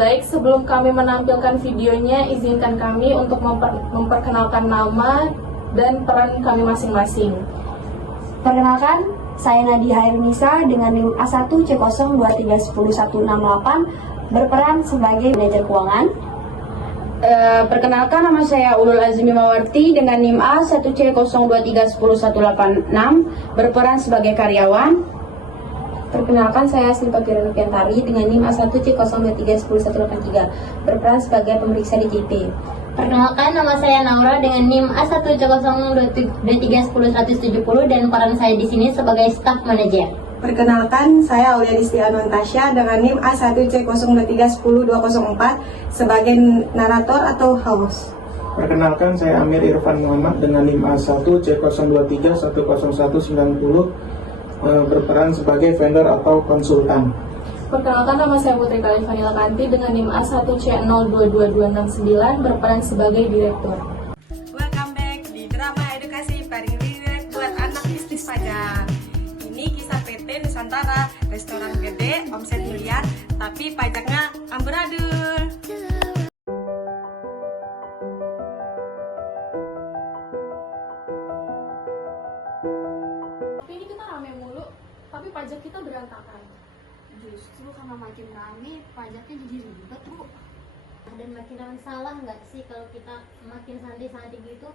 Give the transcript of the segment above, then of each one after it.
Baik, sebelum kami menampilkan videonya, izinkan kami untuk memperkenalkan nama dan peran kami masing-masing. Perkenalkan, saya Nadia Hairunisa dengan NIM A1C02311168 berperan sebagai manajer keuangan. Perkenalkan, nama saya Ulul Azmi Mawarti dengan NIM A1C02311186 berperan sebagai karyawan. Perkenalkan, saya Silpa Kirana Piantari dengan NIM A1C02311183 berperan sebagai pemeriksa DJP. Perkenalkan, nama saya Naura dengan NIM A1C02311170 dan peran saya di sini sebagai staff manager. Perkenalkan, saya Aulia Disti Anwantasya dengan NIM A1C02310204 sebagai narator atau host. Perkenalkan, saya Amir Irfan Muhammad dengan NIM A1C02310190 berperan sebagai vendor atau konsultan. Perkenalkan, nama saya Putri Kalifanila Kanti dengan NIM A1C022269 berperan sebagai direktur. Welcome back di drama edukasi paling relate buat anak bisnis pajak. Ini kisah PT Nusantara, restoran gede, omset miliar, tapi pajaknya amburadul. Tapi ini kita rame mulu, tapi pajak kita berantakan. Justru karena makin rame, pajaknya jadi ribet, Bu. Dan makin rawan salah nggak sih kalau kita makin santai-santai gitu?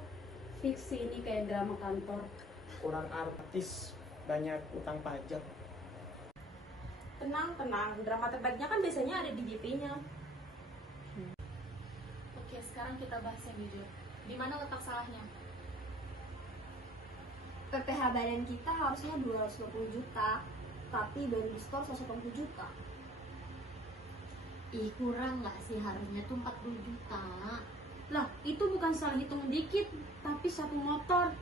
Fiksi ini kayak drama kantor. Kurang artis, banyak utang pajak. Tenang, drama terbaiknya kan biasanya ada di DJP-nya. Oke, sekarang kita bahas yang jujur. Di mana letak salahnya? PPh badan kita harusnya 220 juta, tapi baru diskor 180 juta. Ih, kurang nggak sih? Harusnya tuh 40 juta. Lah, itu bukan salah hitung dikit, tapi satu motor.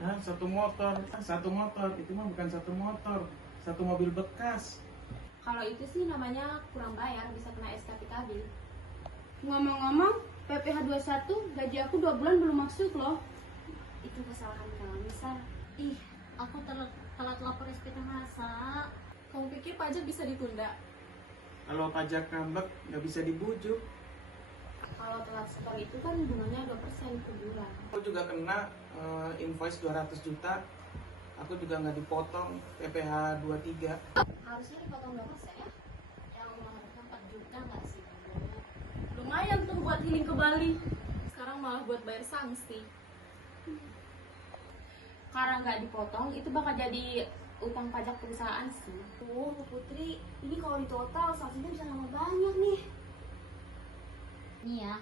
Nah, satu motor, itu mah bukan satu motor, satu mobil bekas. Kalau itu sih namanya kurang bayar, bisa kena SKPKB. Ngomong-ngomong, PPh 21 gaji aku 2 bulan belum masuk loh. Itu kesalahan kami, Sar. Ih, aku telat lapor SPT masa. Kamu pikir pajak bisa ditunda? Kalau pajak ngambek nggak bisa dibujuk. Kalau telat setor itu kan bunganya 2% per bulan. Aku juga kena invoice 200 juta. Aku juga nggak dipotong PPh 23. Harusnya dipotong 2% ya? Yang mengharuskan 4 juta nggak sih, Bu? Lumayan tuh buat healing ke Bali. Sekarang malah buat bayar sanksi. Karena nggak dipotong, itu bakal jadi utang pajak perusahaan sih. Putri, ini kalau di total sanksinya bisa nambah banyak nih. Nih ya,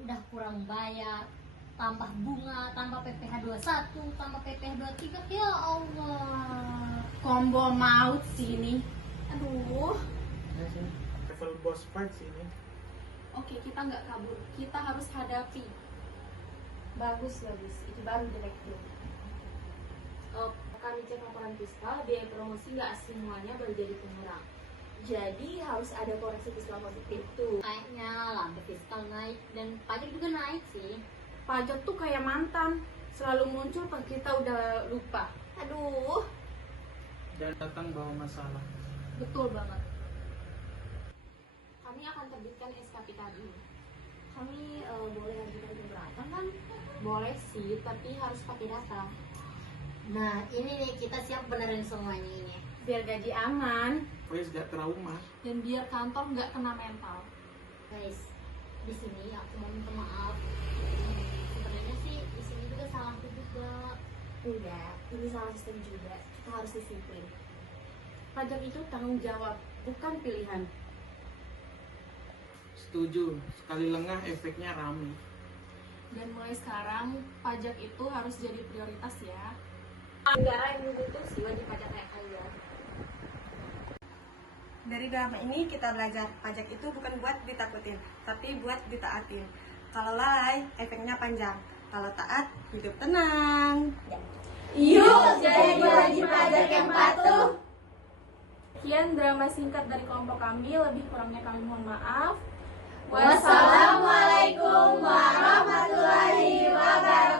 udah kurang bayar, tambah bunga, tambah PPh 21, tambah PPh 23, ya Allah. Combo maut sih ini. Aduh. Level boss part sih ini. Oke, kita nggak kabur. Kita harus hadapi. Bagus, itu baru direktur. Kami cek laporan fiskal, biaya promosi nggak semuanya baru jadi pengurang. Jadi harus ada koreksi fiskal positif tuh. Kayaknya lantai fiskal naik dan pajak juga naik sih. Pajak tuh kayak mantan, selalu muncul pas kita udah lupa. Aduh, Dan datang bawa masalah. betul banget. Kami akan terbitkan SKPKB. Kami boleh ajukan keberatan kan? Boleh sih, tapi harus pakai data. Nah, ini nih kita siap benerin semuanya ini. Biar gaji aman. Voice gak trauma. Dan biar kantor nggak kena mental. Guys, di sini aku mau minta maaf. Sebenarnya sih di sini juga salahku juga. Enggak, ini salah sistem juga. Kita harus disiplin. Pajak itu tanggung jawab, bukan pilihan. Setuju, sekali lengah efeknya rame. Dan mulai sekarang, pajak itu harus jadi prioritas ya. Negara yang butuh sih wajib pajak kayak kalian. Dari drama ini kita belajar, pajak itu bukan buat ditakutin, tapi buat ditaatin. Kalau lalai, efeknya panjang. Kalau taat, hidup tenang. Yuk, jadi wajib pajak yang patuh. Sekian drama singkat dari kelompok kami, lebih kurangnya kami mohon maaf. Wassalamualaikum warahmatullahi wabarakatuh.